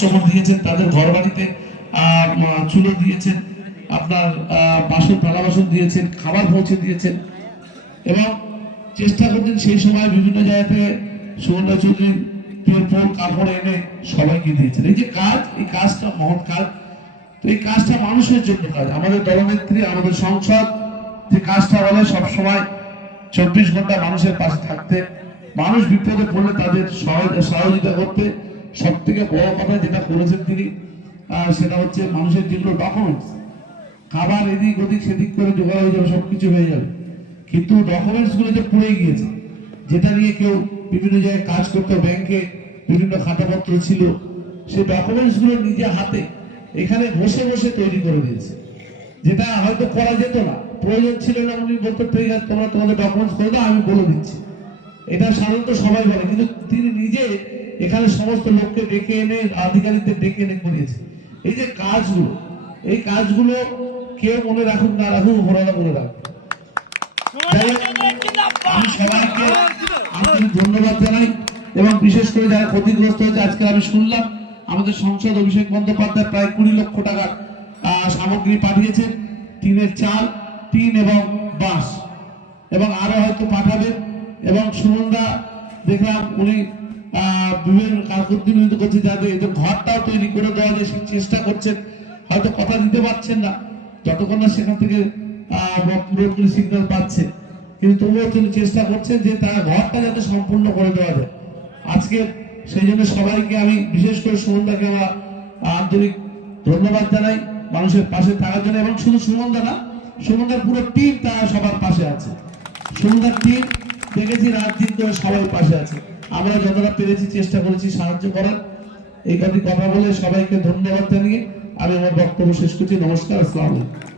চমক দিয়েছেন, তাদের ঘর বাড়িতে চুলো দিয়েছেন, আপনার বাসন থালা বাসন দিয়েছেন, খাবার পৌঁছে দিয়েছেন এবং চেষ্টা করছেন সেই সময় বিভিন্ন জায়গাতে সুবর্ণা চৌধুরী কাপড় এনে সবাইকে দিয়েছেন। এই যে কাজ, এই কাজটা মহৎ কাজ। তো এই কাজটা মানুষের জন্য কাজ। আমাদের দলনেত্রী, আমাদের সংসদ যে কাজটা বলে সবসময় 24 ঘন্টা মানুষের পাশে থাকতে, মানুষ বিপদে পড়লে তাদের সহযোগিতা করতে। সব থেকে বড় কথা যেটা করেছেন তিনি, সেটা হচ্ছে মানুষের যেগুলো ডকুমেন্টস, খাবার এদিক ওদিক সেদিক করে জোগাড় হয়ে যাবে, সবকিছু হয়ে যাবে, কিন্তু ডকুমেন্টস গুলো যে পুড়ে গিয়েছে, যেটা নিয়ে কেউ বিভিন্ন জায়গায় কাজ করতো, ব্যাংকে বিভিন্ন খাতাপত্র ছিল, সেই ডকুমেন্টস গুলো নিজে হাতে এখানে বসে বসে তৈরি করে দিয়েছে, যেটা হয়তো করা যেত না, প্রয়োজন ছিল না। উনি বলতে ঠিক আছে তোমরা তোমাদের ডকুমেন্টস করে দাও, আমি বলে দিচ্ছি। এটা সাধারণত সবাই বলে, কিন্তু তিনি নিজে এখানে সমস্ত লোককে ডেকে এনে, আধিকারিকদের ডেকে এনে করিয়েছে। এই যে কাজগুলো, এই কাজগুলো কেউ মনে রাখুক না রাখুক, ওনারা মনে রাখুক। আমি সবাইকে আন্তরিক ধন্যবাদ জানাই এবং বিশেষ করে যারা ক্ষতিগ্রস্ত হয়েছে, আজকে আমি শুনলাম আমাদের সংসদ অভিষেক বন্দ্যোপাধ্যায় প্রায় 20 লক্ষ টাকার সামগ্রী পাঠিয়েছেন, টিনের চাল, টিন এবং বাঁশ, এবং আরো হয়তো পাঠাবেন। এবং সুমনদা দেখলাম উনি বিভিন্ন কাকুতি মিনতি করছে যাতে এদের ঘরটাও তৈরি করে দেওয়া যায় সেই চেষ্টা করছেন। হয়তো কথা দিতে পারছেন না যতক্ষণ না সেখান থেকে পুরোপুরি সিগন্যাল পাচ্ছে, কিন্তু তবুও তিনি চেষ্টা করছেন যে তার ঘরটা যাতে সম্পূর্ণ করে দেওয়া যায়। আজকে সেই জন্য সবাইকে আমি বিশেষ করে সুমনদাকে আমার আন্তরিক ধন্যবাদ জানাই মানুষের পাশে থাকার জন্য। এবং শুধু সুমনদা না, সুমনদার পুরো টিম তারা সবার পাশে আছে। সুমনদার টিম দেখেছি রাত দিন ধরে সবাই পাশে আছে। আমরা যতটা পেরেছি চেষ্টা করেছি সাহায্য করার। এই কথা বলে সবাইকে ধন্যবাদ জানিয়ে আমি আমার বক্তব্য শেষ করছি। নমস্কার, আসসালামু আলাইকুম।